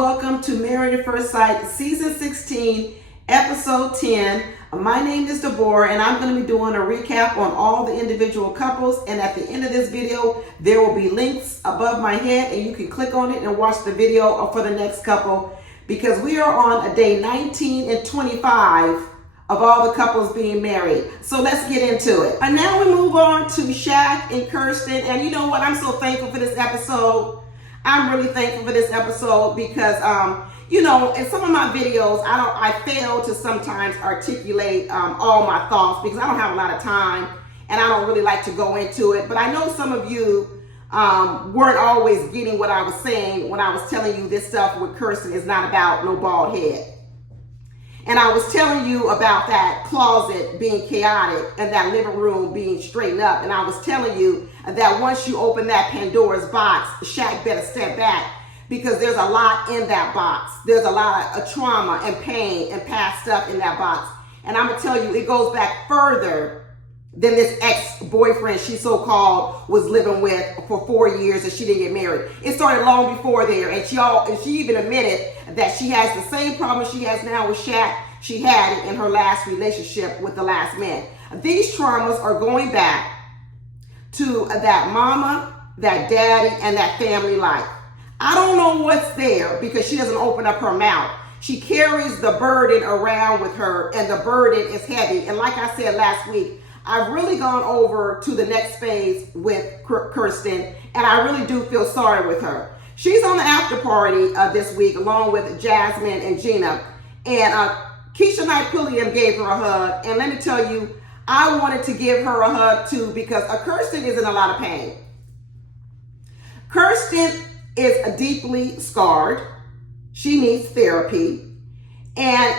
welcome to Married at First Sight, Season 16, Episode 10. My name is Deborah, and I'm going to be doing a recap on all the individual couples. And at the end of this video, there will be links above my head, and you can click on it and watch the video for the next couple, because we are on a day 19 and 25 of all the couples being married. So let's get into it. And now we move on to Shaq and Kirsten. And you know what? I'm so thankful for this episode. I'm really thankful for this episode because, in some of my videos, I fail to sometimes articulate all my thoughts because I don't have a lot of time and I don't really like to go into it. But I know some of you weren't always getting what I was saying when I was telling you this stuff with Kirsten is not about no bald head. And I was telling you about that closet being chaotic and that living room being straightened up. And I was telling you that once you open that Pandora's box, Shaq better step back because there's a lot in that box. There's a lot of trauma and pain and past stuff in that box. And I'm going to tell you, it goes back further than this ex-boyfriend she so-called was living with for 4 years and she didn't get married. It started long before there, and she even admitted that she has the same problem she has now with Shaq. She had it in her last relationship with the last man. These traumas are going back to that mama, that daddy, and that family life. I don't know what's there because she doesn't open up her mouth. She carries the burden around with her, and the burden is heavy. And like I said last week, I've really gone over to the next phase with Kirsten, and I really do feel sorry with her. She's on the after party this week, along with Jasmine and Gina. And Keisha Knight Pulliam gave her a hug. And let me tell you, I wanted to give her a hug too because Kirsten is in a lot of pain. Kirsten is deeply scarred. She needs therapy. And,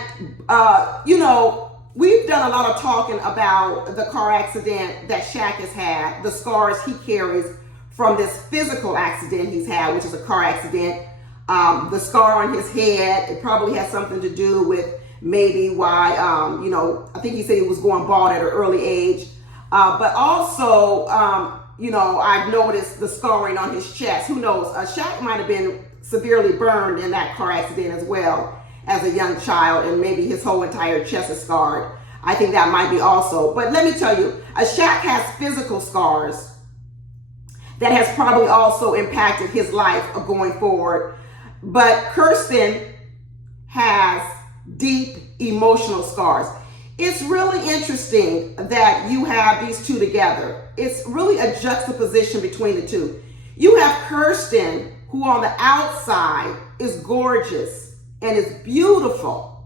we've done a lot of talking about the car accident that Shaq has had, the scars he carries from this physical accident he's had, which is a car accident. The scar on his head, it probably has something to do with maybe why, I think he said he was going bald at an early age. But also, I've noticed the scarring on his chest. Who knows? Shaq might have been severely burned in that car accident as well as a young child, and maybe his whole entire chest is scarred. I think that might be also. But let me tell you, Shaq has physical scars that has probably also impacted his life going forward. But Kirsten has deep emotional scars. It's really interesting that you have these two together. It's really a juxtaposition between the two. You have Kirsten, who on the outside is gorgeous and is beautiful,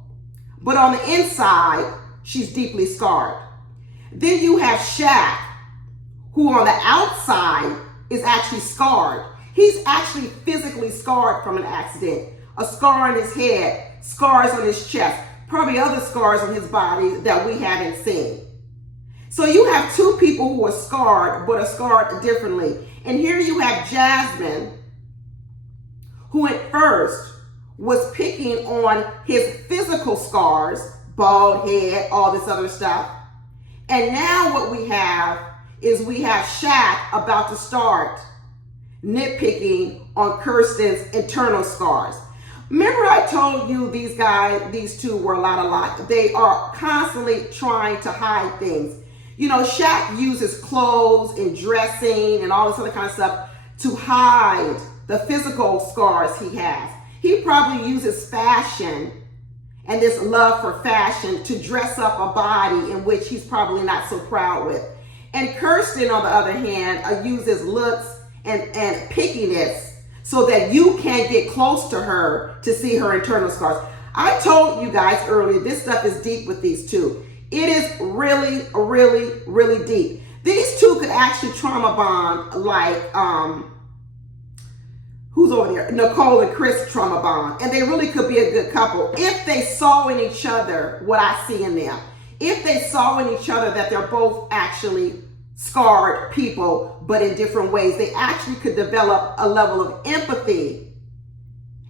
but on the inside, she's deeply scarred. Then you have Shaq, who on the outside is actually scarred. He's actually physically scarred from an accident. A scar on his head, scars on his chest, probably other scars on his body that we haven't seen. So you have two people who are scarred, but are scarred differently. And here you have Jasmine, who at first was picking on his physical scars, bald head, all this other stuff. And now what we have is we have Shaq about to start nitpicking on Kirsten's internal scars. Remember I told you these two were a lot alike. They are constantly trying to hide things. Shaq uses clothes and dressing and all this other kind of stuff to hide the physical scars he has. He probably uses fashion and this love for fashion to dress up a body in which he's probably not so proud with. And Kirsten, on the other hand, uses looks and pickiness so that you can't get close to her to see her internal scars. I told you guys earlier, this stuff is deep with these two. It is really, really, really deep. These two could actually trauma bond like, who's over there? Nicole and Chris trauma bond. And they really could be a good couple if they saw in each other what I see in them. If they saw in each other that they're both actually scarred people, but in different ways, they actually could develop a level of empathy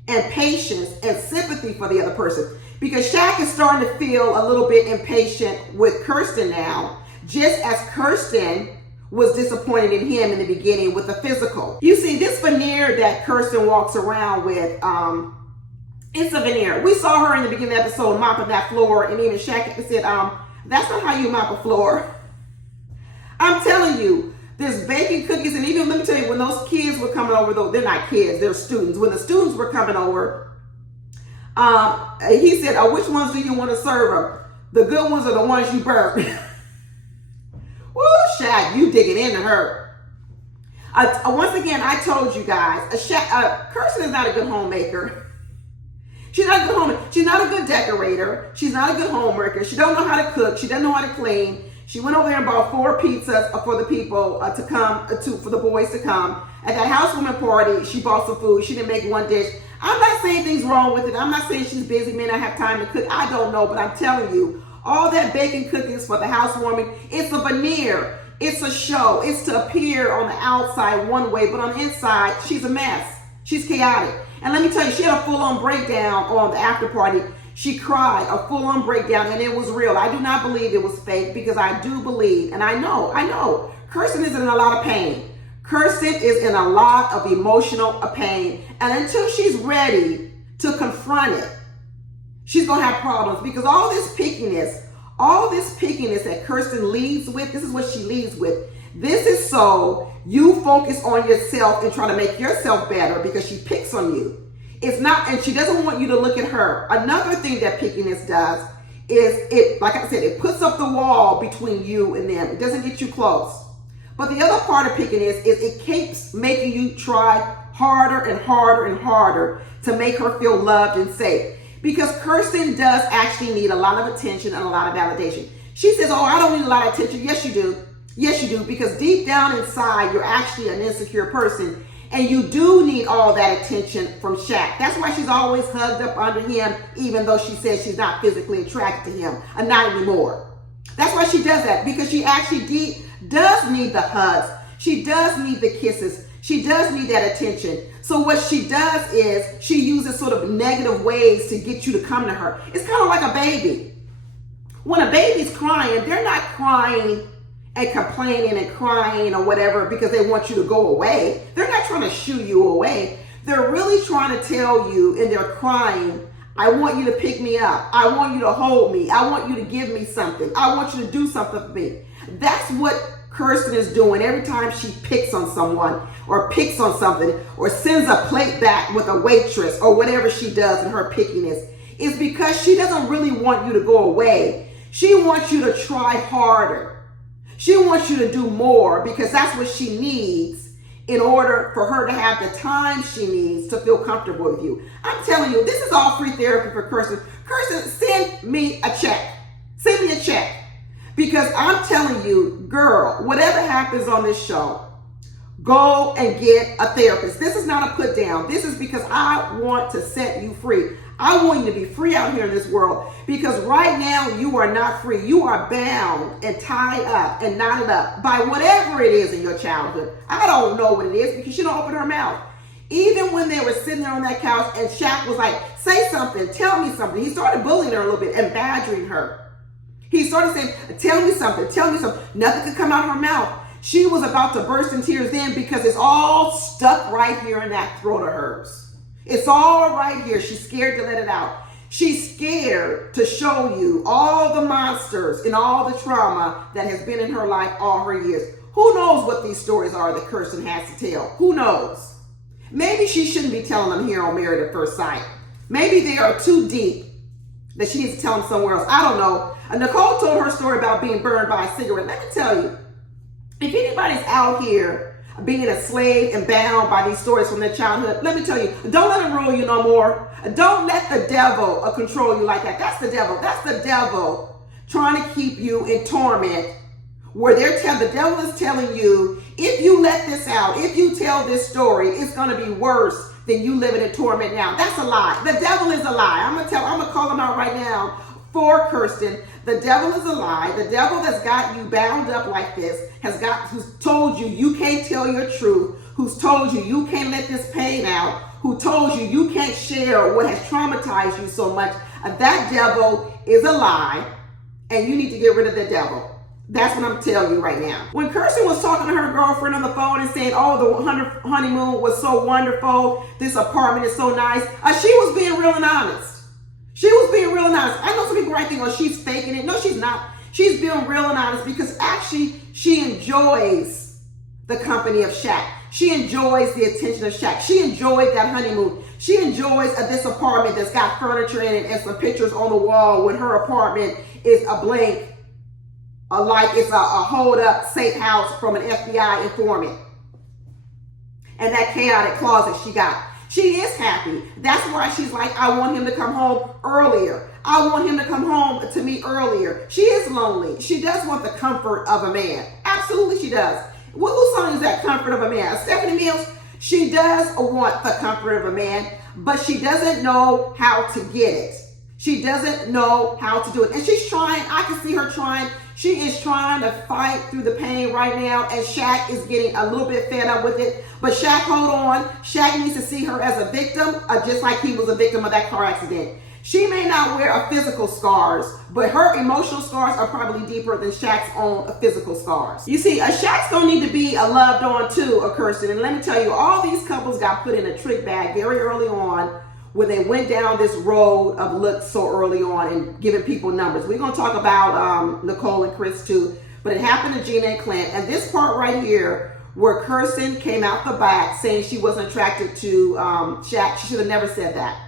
and patience and sympathy for the other person. Because Shaq is starting to feel a little bit impatient with Kirsten now, just as Kirsten was disappointed in him in the beginning with the physical. You see, this veneer that Kirsten walks around with It's a veneer. We saw her in the beginning of the episode mopping that floor, and even Shaq said, that's not how you mop a floor. I'm telling you, there's baking cookies, and even, let me tell you, when those kids were coming over, though, they're not kids, they're students. When the students were coming over, he said, which ones do you want to serve them? The good ones are the ones you burnt. Woo, Shaq, you digging into her. Once again, I told you guys, Kirsten is not a good homemaker. She's not a good homemaker. She's not a good decorator. She's not a good homemaker. She don't know how to cook. She doesn't know how to clean. She went over there and bought 4 pizzas for the people to come, for the boys to come. At that housewarming party, she bought some food. She didn't make one dish. I'm not saying things wrong with it. I'm not saying she's busy, may not have time to cook. I don't know, but I'm telling you, all that baking cookies for the housewarming, it's a veneer. It's a show. It's to appear on the outside one way, but on the inside, she's a mess. She's chaotic. And let me tell you, she had a full-on breakdown on the after party. She cried, a full-on breakdown, and it was real. I do not believe it was fake, because I do believe, and I know, Kirsten is in a lot of pain. Kirsten is in a lot of emotional pain. And until she's ready to confront it, she's going to have problems, because all this pickiness that Kirsten leads with, this is what she leads with. This is so you focus on yourself and try to make yourself better, because she picks on you. It's not, and she doesn't want you to look at her. Another thing that pickiness does is it, like I said, it puts up the wall between you and them. It doesn't get you close. But the other part of pickiness is it keeps making you try harder and harder and harder to make her feel loved and safe. Because Kirsten does actually need a lot of attention and a lot of validation. She says, I don't need a lot of attention. Yes, you do. Yes, you do. Because deep down inside, you're actually an insecure person. And you do need all that attention from Shaq. That's why she's always hugged up under him, even though she says she's not physically attracted to him. Not anymore. That's why she does that. Because she actually does need the hugs. She does need the kisses. She does need that attention. So what she does is she uses sort of negative ways to get you to come to her. It's kind of like a baby. When a baby's crying, they're not crying and complaining and crying or whatever because they want you to go away. They're not trying to shoo you away. They're really trying to tell you in their crying, I want you to pick me up. I want you to hold me. I want you to give me something. I want you to do something for me. That's what Kirsten is doing every time she picks on someone or picks on something or sends a plate back with a waitress or whatever she does in her pickiness. It's because she doesn't really want you to go away. She wants you to try harder. She wants you to do more because that's what she needs in order for her to have the time she needs to feel comfortable with you. I'm telling you, this is all free therapy for Kirsten. Kirsten, send me a check. Send me a check. Because I'm telling you, girl, whatever happens on this show, go and get a therapist. This is not a put down. This is because I want to set you free. I want you to be free out here in this world because right now you are not free. You are bound and tied up and knotted up by whatever it is in your childhood. I don't know what it is because she don't open her mouth. Even when they were sitting there on that couch and Shaq was like, say something, tell me something. He started bullying her a little bit and badgering her. He started saying, tell me something, tell me something. Nothing could come out of her mouth. She was about to burst in tears then because it's all stuck right here in that throat of hers. It's all right here. She's scared to let it out. She's scared to show you all the monsters and all the trauma that has been in her life all her years. Who knows what these stories are that Kirsten has to tell? Who knows? Maybe she shouldn't be telling them here on Married at First Sight. Maybe they are too deep that she needs to tell them somewhere else. I don't know. Nicole told her story about being burned by a cigarette. Let me tell you, if anybody's out here being a slave and bound by these stories from their childhood, let me tell you, don't let them rule you no more. Don't let the devil control you like that. That's the devil. That's the devil trying to keep you in torment where the devil is telling you, if you let this out, if you tell this story, it's going to be worse than you living in torment now. That's a lie. The devil is a lie. I'm going to call him out right now for Kirsten. The devil is a lie. The devil that's got you bound up like this who's told you you can't tell your truth, who's told you you can't let this pain out, who told you you can't share what has traumatized you so much. That devil is a lie, and you need to get rid of the devil. That's what I'm telling you right now. When Kirsten was talking to her girlfriend on the phone and saying, oh, the honeymoon was so wonderful, this apartment is so nice, she was being real and honest. She was being real and honest. I know some people might think, oh, she's faking it. No, she's not. She's being real and honest because actually she enjoys the company of Shaq. She enjoys the attention of Shaq. She enjoyed that honeymoon. She enjoys this apartment that's got furniture in it and some pictures on the wall when her apartment is a blank, like it's a hold-up safe house from an FBI informant. And that chaotic closet she got. She is happy. That's why she's like, I want him to come home earlier. I want him to come home to me earlier. She is lonely. She does want the comfort of a man. Absolutely she does. Whose song is that, comfort of a man? Stephanie Mills? She does want the comfort of a man, but she doesn't know how to get it. She doesn't know how to do it. And she's trying. I can see her trying. She is trying to fight through the pain right now, and Shaq is getting a little bit fed up with it. But Shaq, hold on. Shaq needs to see her as a victim, just like he was a victim of that car accident. She may not wear a physical scars, but her emotional scars are probably deeper than Shaq's own physical scars. You see, Shaq's gonna need to be loved on too, Kirsten. And let me tell you, all these couples got put in a trick bag very early on when they went down this road of looks so early on and giving people numbers. We're gonna talk about Nicole and Chris too, but it happened to Gina and Clint. And this part right here, where Kirsten came out the back saying she wasn't attracted to Shaq, she should have never said that.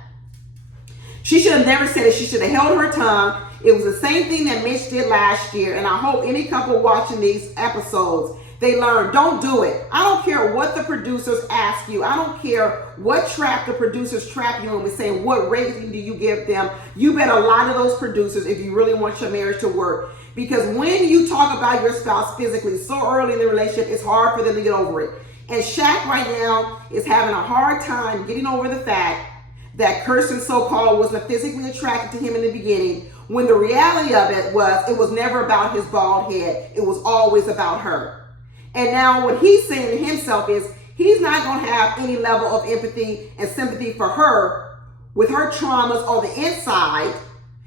She should have never said it. She should have held her tongue. It was the same thing that Mitch did last year. And I hope any couple watching these episodes, they learn, don't do it. I don't care what the producers ask you. I don't care what trap the producers trap you in with saying, what rating do you give them? You bet a lot of those producers if you really want your marriage to work. Because when you talk about your spouse physically so early in the relationship, it's hard for them to get over it. And Shaq right now is having a hard time getting over the fact that Kirsten so-called wasn't physically attracted to him in the beginning, when the reality of it was never about his bald head. It was always about her. And now what he's saying to himself is he's not going to have any level of empathy and sympathy for her with her traumas on the inside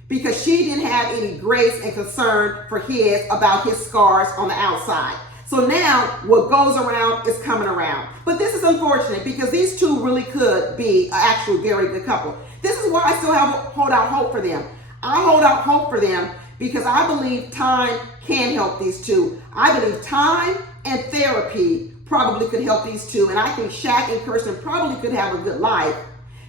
because she didn't have any grace and concern for his about his scars on the outside. So now what goes around is coming around. But this is unfortunate because these two really could be an actual very good couple. This is why I still hold out hope for them. I hold out hope for them because I believe time can help these two. I believe time and therapy probably could help these two. And I think Shaq and Kirsten probably could have a good life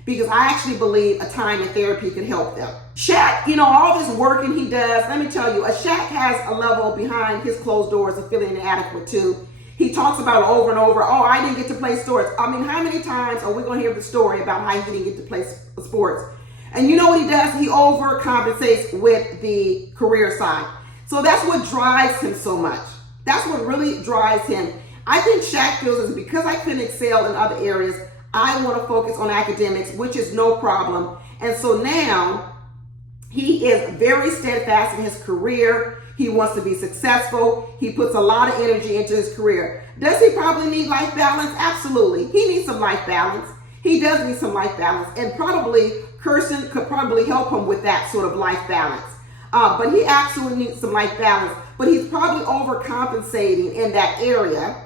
because I actually believe a time and therapy could help them. Shaq, all this working he does, let me tell you, Shaq has a level behind his closed doors of feeling inadequate too. He talks about it over and over. Oh, I didn't get to play sports. I mean, how many times are we going to hear the story about how he didn't get to play sports? And you know what he does? He overcompensates with the career side. So that's what drives him so much. That's what really drives him. I think Shaq feels is because I couldn't excel in other areas, I want to focus on academics, which is no problem. And so now he is very steadfast in his career. He wants to be successful. He puts a lot of energy into his career. Does he probably need life balance? Absolutely. He needs some life balance. He does need some life balance. And probably Kirsten could probably help him with that sort of life balance. But he absolutely needs some life balance. But he's probably overcompensating in that area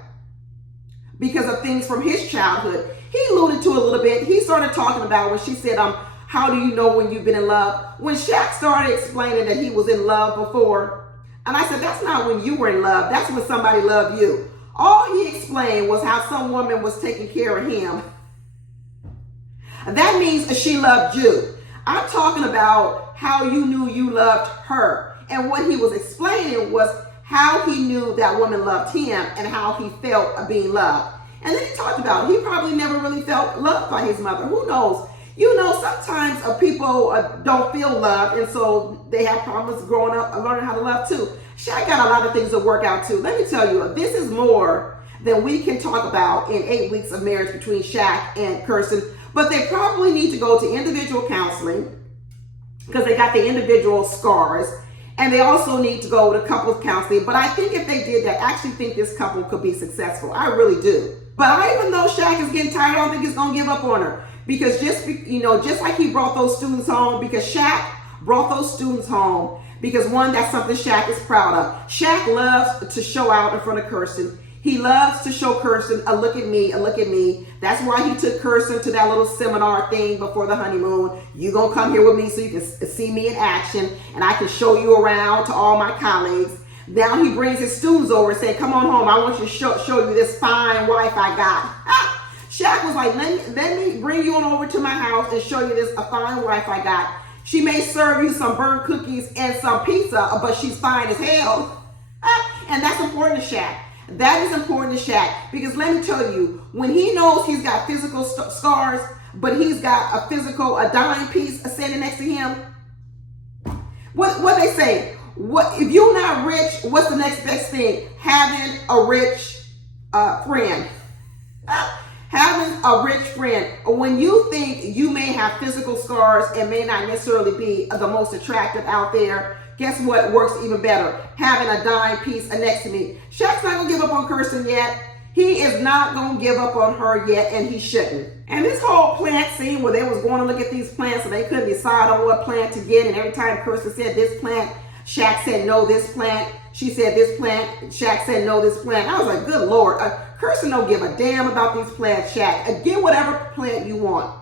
because of things from his childhood. He alluded to a little bit. He started talking about when she said, how do you know when you've been in love? When Shaq started explaining that he was in love before, and I said, that's not when you were in love. That's when somebody loved you. All he explained was how some woman was taking care of him. That means she loved you. I'm talking about how you knew you loved her. And what he was explaining was how he knew that woman loved him and how he felt being loved. And then he talked about he probably never really felt loved by his mother. Who knows? Sometimes people don't feel loved, and so they have problems growing up and learning how to love too. Shaq got a lot of things to work out too. Let me tell you, this is more than we can talk about in 8 weeks of marriage between Shaq and Kirsten. But they probably need to go to individual counseling because they got the individual scars. And they also need to go to couples counseling. But I think if they did that, I actually think this couple could be successful. I really do. But I even though Shaq is getting tired, I don't think he's going to give up on her. Because just like he brought those students home, because Shaq brought those students home because one, that's something Shaq is proud of. Shaq loves to show out in front of Kirsten. He loves to show Kirsten a look at me, a look at me. That's why he took Kirsten to that little seminar thing before the honeymoon. You gonna come here with me so you can see me in action, and I can show you around to all my colleagues. Now he brings his students over and say, come on home, I want you to show you this fine wife I got. Shaq was like, let me bring you on over to my house and show you a fine wife I got. She may serve you some burnt cookies and some pizza, but she's fine as hell. And that's important to Shaq. That is important to Shaq, because let me tell you, when he knows he's got physical scars, but he's got a dime piece sitting next to him, what they say? What if you're not rich? What's the next best thing? Having a rich friend. Having a rich friend. When you think you may have physical scars and may not necessarily be the most attractive out there, guess what works even better? Having a dime piece next to me. Shaq's not going to give up on Kirsten yet. He is not going to give up on her yet, and he shouldn't. And this whole plant scene where they was going to look at these plants and they couldn't decide on what plant to get, and every time Kirsten said this plant, Shaq said no, this plant. She said this plant. Shaq said no, this plant. I was like, good Lord. Kirsten don't give a damn about these plants, Shaq. Get whatever plant you want.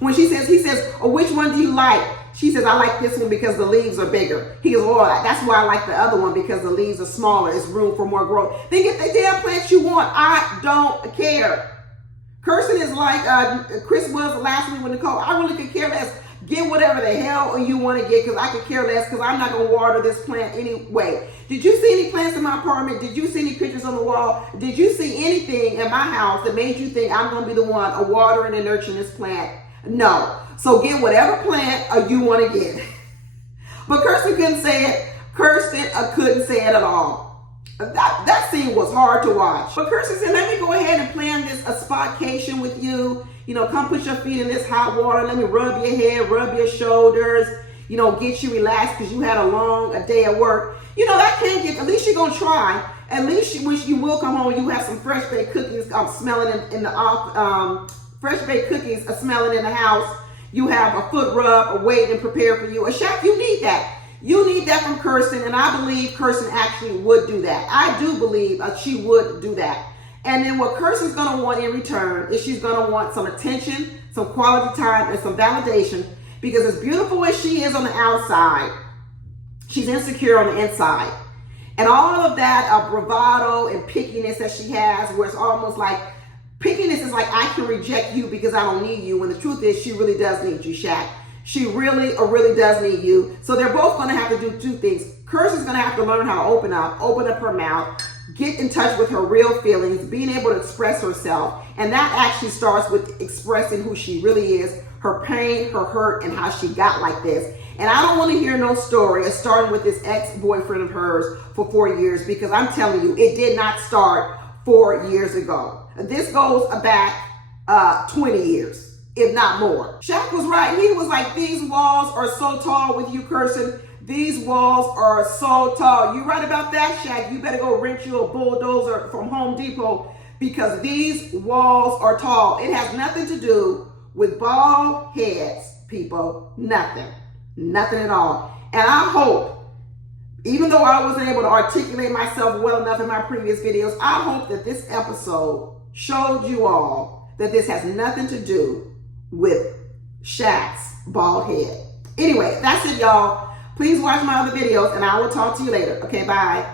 When he says, oh, which one do you like? She says, I like this one because the leaves are bigger. He goes, oh, that's why I like the other one, because the leaves are smaller. It's room for more growth. Then get the damn plants you want. I don't care. Kirsten is like Chris was last week with Nicole. I really could care less. Get whatever the hell you want to get, because I could care less, because I'm not going to water this plant anyway. Did you see any plants in my apartment? Did you see any pictures on the wall? Did you see anything in my house that made you think I'm going to be the one watering and nurturing this plant? No. So get whatever plant you want to get. But Kirsten couldn't say it. Kirsten couldn't say it at all. That scene was hard to watch. But Kirsten said, let me go ahead and plan this spotcation with you. You know, come put your feet in this hot water. Let me rub your head, rub your shoulders, you know, get you relaxed because you had a day at work. You know, that can't get, at least you're going to try. At least when you will come home, you have some fresh baked cookies smelling in the fresh baked cookies smelling in the house. You have a foot rub waiting and prepared for you. Shaq, you need that. You need that from Kirsten, and I believe Kirsten actually would do that. I do believe she would do that. And then what Kirsten's going to want in return is she's going to want some attention, some quality time, and some validation, because as beautiful as she is on the outside, she's insecure on the inside. And all of that bravado and pickiness that she has, where it's almost like, pickiness is like, I can reject you because I don't need you, when the truth is she really does need you, Shaq. She really does need you. So they're both going to have to do two things. Kirsten's going to have to learn how to open up her mouth, get in touch with her real feelings, being able to express herself. And that actually starts with expressing who she really is, her pain, her hurt, and how she got like this. And I don't want to hear no story of starting with this ex-boyfriend of hers for 4 years, because I'm telling you, it did not start 4 years ago. This goes back 20 years, if not more. Shaq was right. He was like, these walls are so tall with you, Kirsten. These walls are so tall. You right about that, Shaq. You better go rent you a bulldozer from Home Depot, because these walls are tall. It has nothing to do with bald heads, people. Nothing. Nothing at all. And I hope, even though I wasn't able to articulate myself well enough in my previous videos, I hope that this episode showed you all that this has nothing to do with Shaq's bald head. Anyway, that's it, y'all. Please watch my other videos, and I will talk to you later. Okay, bye.